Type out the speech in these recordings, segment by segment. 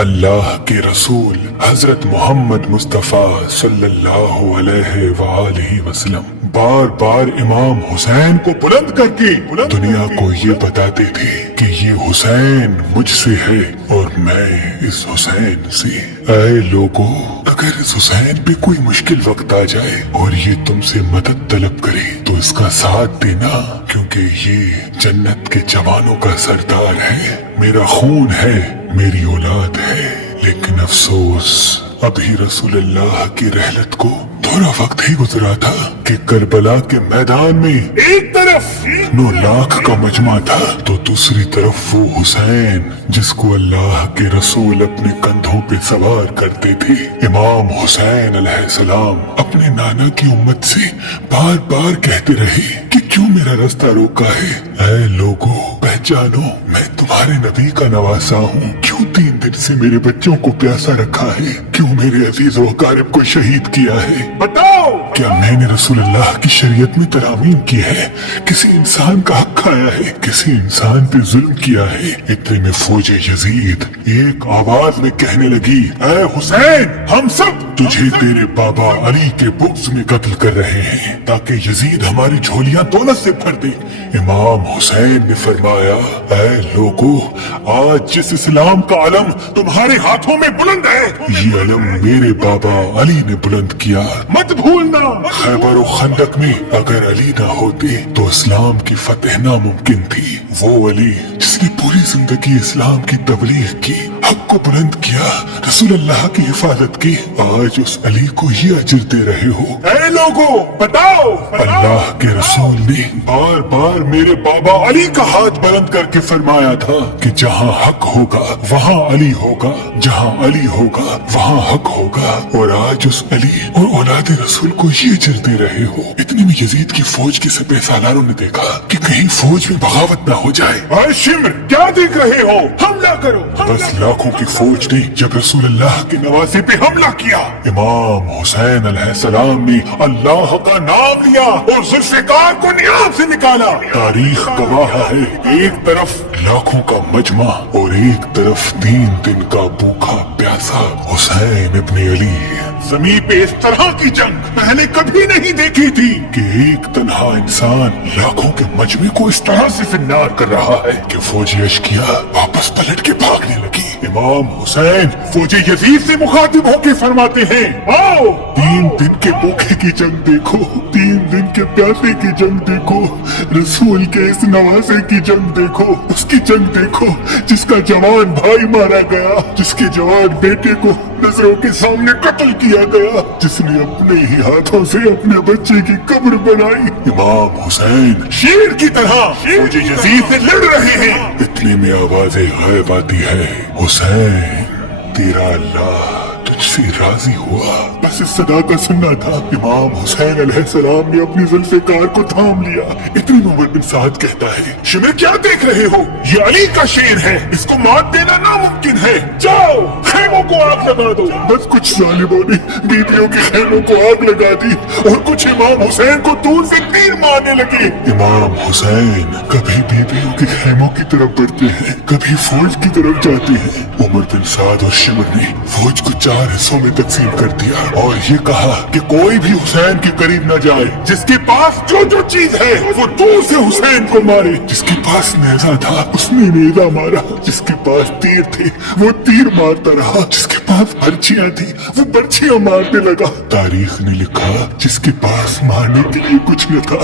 اللہ کے رسول حضرت محمد مصطفیٰ صلی اللہ علیہ وآلہ وسلم بار بار امام حسین کو بلند کر کے دنیا کو یہ بتاتے تھے کہ یہ حسین مجھ سے ہے اور میں اس حسین سے۔ اے لوگو، اگر اس حسین پہ کوئی مشکل وقت آ جائے اور یہ تم سے مدد طلب کرے تو اس کا ساتھ دینا، کیونکہ یہ جنت کے جوانوں کا سردار ہے، میرا خون ہے، میری اولاد ہے۔ لیکن افسوس، ابھی رسول اللہ کی رحلت کو تھوڑا وقت ہی گزرا تھا کہ کربلا کے میدان میں ایک طرف 9 لاکھ کا مجمع تھا تو دوسری طرف وہ حسین جس کو اللہ کے رسول اپنے کندھوں پہ سوار کرتے تھے۔ امام حسین علیہ السلام اپنے نانا کی امت سے بار بار کہتے رہے کہ کیوں میرا رستہ روکا ہے؟ اے لوگو، پہچانو، میں تمہارے نبی کا نواسا ہوں، کیوں 3 دن سے میرے بچوں کو پیاسا رکھا ہے؟ کیوں میرے عزیز و اقارب کو شہید کیا ہے؟ بتاؤ، کیا میں نے رسول اللہ کی شریعت میں ترامیم کی ہے؟ کسی انسان کا حق کھایا ہے؟ کسی انسان پہ ظلم کیا ہے؟ اتنے میں فوج یزید ایک آواز میں کہنے لگی، اے حسین، ہم سب تجھے تیرے بابا علی کے بغض میں قتل کر رہے ہیں تاکہ یزید ہماری جھولیاں دولت سے بھر دے۔ امام حسین نے فرمایا، اے لوگو، آج جس اسلام کا علم تمہارے ہاتھوں میں بلند ہے، یہ علم میرے بابا علی نے بلند کیا۔ مت بھولنا، خیبر و خندق میں اگر علی نہ ہوتے تو اسلام کی فتح ناممکن تھی۔ وہ علی جس نے پوری زندگی اسلام کی تبلیغ کی، حق کو بلند کیا، رسول اللہ کی حفاظت کی، آج اس علی کو یہ اجر دے رہے ہو۔ اے لوگو، بتاؤ، اللہ کے رسول نے بار بار میرے بابا علی کا ہاتھ بلند کر کے فرمایا تھا کہ جہاں حق ہوگا وہاں علی ہوگا، جہاں علی ہوگا وہاں حق ہوگا، اور آج اس علی اور اولاد رسول کو یہ اجر دے رہے ہو۔ اتنے میں یزید کی فوج کے سپہ سالاروں نے دیکھا کہ کہیں فوج میں بغاوت نہ ہو جائے۔ اے شمر، کیا دیکھ رہے ہو؟ حملہ کرو۔ بس لاکھوں کی فوج نے جب رسول اللہ کے نواسے پہ حملہ کیا، امام حسین علیہ السلام نے اللہ کا نام لیا اور ذوالفقار کو نیام سے نکالا۔ تاریخ گواہ ہے، ایک طرف لاکھوں کا مجمع اور ایک طرف 3 دن کا بھوکا پیاسا حسین ابن علی۔ زمین پہ اس طرح کی جنگ پہلے کبھی نہیں دیکھی تھی کہ ایک تنہا انسان لاکھوں کے مجمع کو اس طرح سے فنار کر رہا ہے کہ فوجی اشکیا واپس پلٹ کے بھاگنے لگی۔ امام حسین فوجی یزید سے مخاطب ہو کے فرماتے ہیں، آؤ، 3 دن کے بھوکے کی جنگ دیکھو، 3 دن کے پیاسے کی جنگ دیکھو، رسول کے اس نواسے کی جنگ دیکھو، اس کی جنگ دیکھو جس کا جوان بھائی مارا گیا، جس کے جوان بیٹے کو نظروں کے سامنے قتل کیا گیا، جس نے اپنے ہی ہاتھوں سے اپنے بچے کی قبر بنائی۔ امام حسین شیر کی طرح فوجی یزید سے لڑ رہے ہیں۔ اتنے میں آواز غائب آتی ہے، حسین، تیرا اللہ تجھ سے راضی ہوا۔ بس اس صدا کا سننا تھا۔ امام حسین علیہ السلام نے اپنی ذوالفقار کو تھام لیا۔ اتنی میں عمر بن سعد کہتا ہے، شمر، کیا دیکھ رہے ہو؟ یہ علی کا شیر ہے، اس کو مات دینا ناممکن ہے، جاؤ خیموں کو آگ لگا دو۔ بس کچھ ظالموں نے بیویوں کے خیموں کو آگ لگا دی اور کچھ امام حسین کو دور سے تیر مارنے لگے۔ امام حسین کبھی بیویوں کے خیموں کی طرف بڑھتے ہیں، کبھی فوج کی طرف جاتے ہیں۔ عمر بن سعد اور شمر نے فوج کو 4 حصوں میں تقسیم کر دیا اور یہ کہا کہ کوئی بھی حسین کے قریب نہ جائے، جس کے پاس جو چیز ہے وہ دور سے حسین کو مارے۔ جس کے پاس نیزہ تھا اس نے نیزہ مارا، جس کے پاس تیر تھے وہ تیر مارتا رہا، جس کے پاس برچیاں تھی وہ برچیاں مارنے لگا۔ تاریخ نے لکھا جس کے پاس مارنے کے لیے کچھ نہ تھا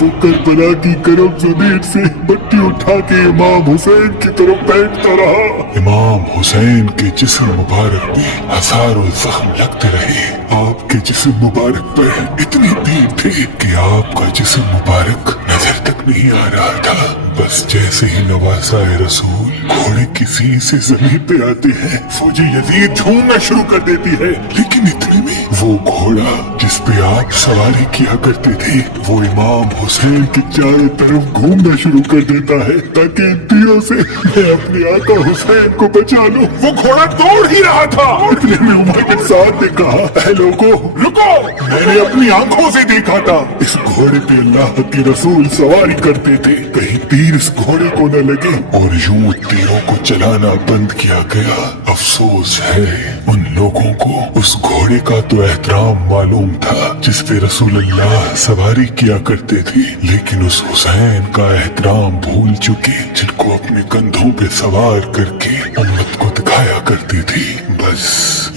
وہ کربلا کی گرم زمین سے مٹی اٹھا کے امام حسین کی طرف بیٹھتا رہا۔ امام حسین کے جسم مبارک پہ ہزاروں زخم لگتے رہے۔ آپ کے جسم مبارک پر اتنے تیر تھے کہ آپ کا جسم مبارک نظر تک نہیں آ رہا تھا۔ بس جیسے ہی نواسا رسول گھوڑے کی سین سے زمین پہ آتے ہیں، فوجی یزید جھومنا شروع کر دیتی ہے، لیکن اتنے میں وہ گھوڑا جس پہ آپ سواری کیا کرتے تھے وہ امام حسین کے چاروں طرف گھومنا شروع کر دیتا ہے تاکہ ان تیروں سے میں اپنے آقا حسین کو بچا لوں۔ وہ گھوڑا دوڑ ہی رہا تھا۔ اتنے میں عمر بن سعد نے کہا، اے لوگو، رکو، میں نے اپنی آنکھوں سے دیکھا تھا اس گھوڑے پہ اللہ کے رسول سواری کرتے تھے، کہیں تیر اس گھوڑے کو نہ لگے، اور یوں تیروں کو چلانا بند کیا گیا۔ افسوس ہے ان لوگوں کو اس گھوڑے کا تو احترام معلوم تھا جس پہ رسول اللہ سواری کیا کرتے تھے، لیکن اس حسین کا احترام بھول چکے جن کو اپنے کندھوں پہ سوار کر کے امت کو دکھایا کرتی تھی۔ بس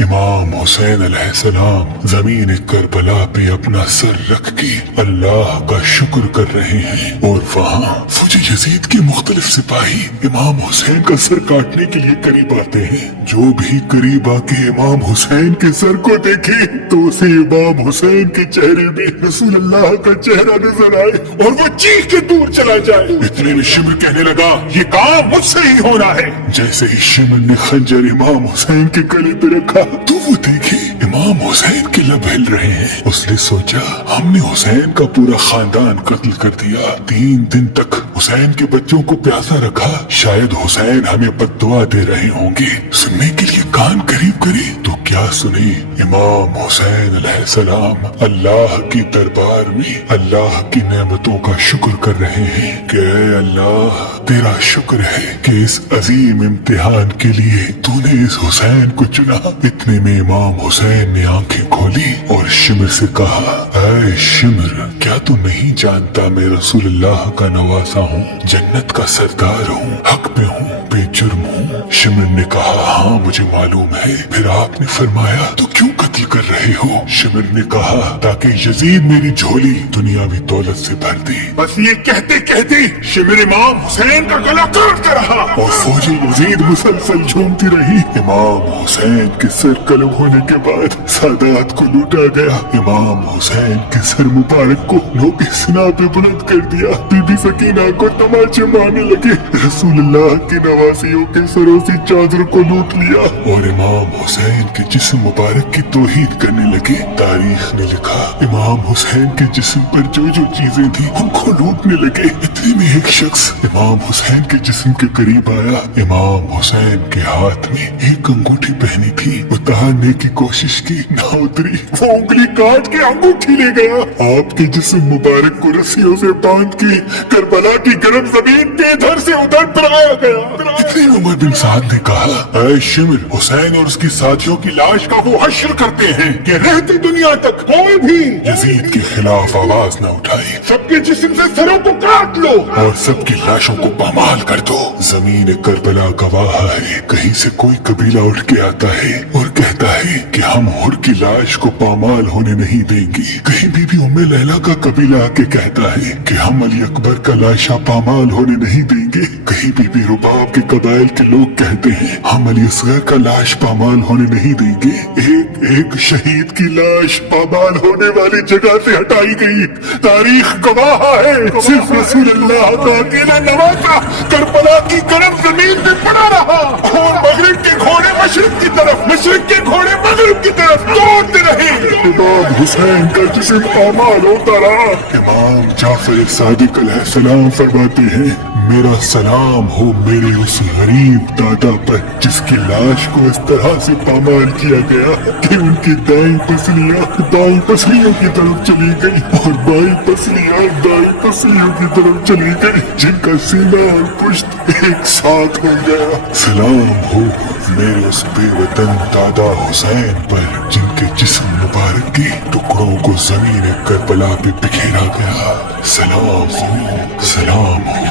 امام حسین علیہ السلام زمین کربلا پہ اپنا سر رکھ کے اللہ کا شکر کر رہے ہیں، اور وہاں فوج یزید کے مختلف سپاہی امام حسین کا سر کاٹنے کے لیے قریب آتے ہیں۔ جو بھی قریب آ کے امام حسین کے سر کو دیکھے تو اسے امام حسین کے چہرے میں رسول اللہ کا چہرہ نظر آئے اور وہ چیخ کے دور چلا جائے۔ اتنے میں شمر کہنے لگا یہ کام مجھ سے ہی ہونا ہے۔ جیسے ہی شمر نے خنجر امام حسین کے گلے پہ رکھا تو وہ دیکھے امام حسین کے لب ہل رہے ہیں۔ اس نے سوچا ہم نے حسین کا پورا خاندان قتل کر دیا، 3 دن تک حسین کے بچوں کو پیاسا رکھا، شاید حسین ہمیں بد دعا دے رہے ہوں گے۔ سننے کے لیے کان قریب کرے تو کیا سنے، امام حسین علیہ السلام اللہ کی دربار میں اللہ کی نعمتوں کا شکر کر رہے ہیں کہ اے اللہ تیرا شکر ہے کہ اس عظیم امتحان کے لیے تو نے اس حسین کو چنا۔ اتنے میں امام حسین نے آنکھیں کھولی اور شمر سے کہا اے شمر کیا تو نہیں جانتا میں رسول اللہ کا نواسا ہوں، جنت کا سردار ہوں، حق پہ ہوں، بے جرم ہوں۔ شمر نے کہا ہاں مجھے معلوم ہے۔ پھر آپ نے فرمایا تو کیوں قتل کر رہے ہو؟ شمر نے کہا تاکہ یزید میری جھولی دنیاوی دولت سے بھر دے۔ بس یہ کہتے کہتے شمر امام حسین کا گلا کاٹتا رہا اور فوج یزید مسلسل جھومتی رہی۔ امام حسین کے سر قلم ہونے کے بعد سادات کو لوٹا گیا۔ امام حسین کے سر مبارک کو لوگ سنا پہ بلند کر دیا۔ بی بی سکینہ کو تماچے مارنے لگے۔ رسول اللہ کے نواسیوں کے سروں سے چادر کو لوٹ لیا اور امام حسین کے جسم مبارک کی توہین کرنے لگے۔ تاریخ نے لکھا امام حسین کے جسم پر جو جو چیزیں تھیں ان کو لوٹنے لگے۔ اتنے میں ایک شخص امام حسین کے جسم کے قریب آیا۔ امام حسین کے ہاتھ میں ایک انگوٹھی پہنی تھی، اتارنے کی کوشش کی نہ اتری، وہ انگلی کاٹ کے انگوٹھی لے گیا۔ آپ کے جسم مبارک کو رسیوں سے باندھ کے کربلا کی گرم زمین پہ ادھر سے ادھر پڑایا گیا۔ اتنے عمر بن سعد نے کہا اے شمر حسین اور اس کی ساتھیوں کی لاش کا وہ حشر کرتے ہیں کہ رہتی دنیا تک کوئی بھی یزید کے خلاف آواز نہ اٹھائے، سب کے جسم سے سروں کو کاٹ لو اور سب کی لاشوں کو پامال کر دو۔ زمین کربلا گواہ ہے، کہیں سے کوئی قبیلہ اٹھ کے آتا ہے اور کہتا ہے کہ ہم ہر کی لاش کو پامال ہونے نہیں دیں گے، کہیں بی بی ام لیلا کا قبیلہ آ کے کہتا ہے کہ ہم علی اکبر کا لاشا پامال ہونے نہیں دیں گے، کہیں بی بی رباب کے قبائل کے لوگ کہتے ہیں ہم علی اصغر کا لاش پامال ہونے نہیں دیں گے۔ ایک ایک شہید کی لاش پامال ہونے والی جگہ سے ہٹائی گئی، تاریخ گواہ ہے صرف رسول اللہ کا اکیلا نواسا کربلا کی گرم زمین پہ پڑا رہا اور مغرب کے گھوڑے مشرق کی طرف، مشرق کے گھوڑے مغرب کی طرف دوڑتے رہے۔ امام حسین کا جسم پامال ہوتا رہا۔ امام جعفر صادق علیہ السلام فرماتے ہیں میرا سلام ہو میرے اس غریب دادا پر جس کی لاش کو اس طرح سے پامال کیا گیا کہ ان کی دائیں پسلیاں بائیں پسلیوں کی طرف چلی گئی اور بائیں پسلیاں دائیں پسلیوں کی طرف چلی گئی، جن کا سینہ اور پشت ایک ساتھ ہو گیا۔ سلام ہو میرے اس بے وطن دادا حسین پر جن کے جسم مبارک کے ٹکڑوں کو زمین کربلا پہ بکھیرا گیا۔ سلام ہو، سلام ہو،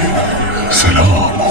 سلام ہو۔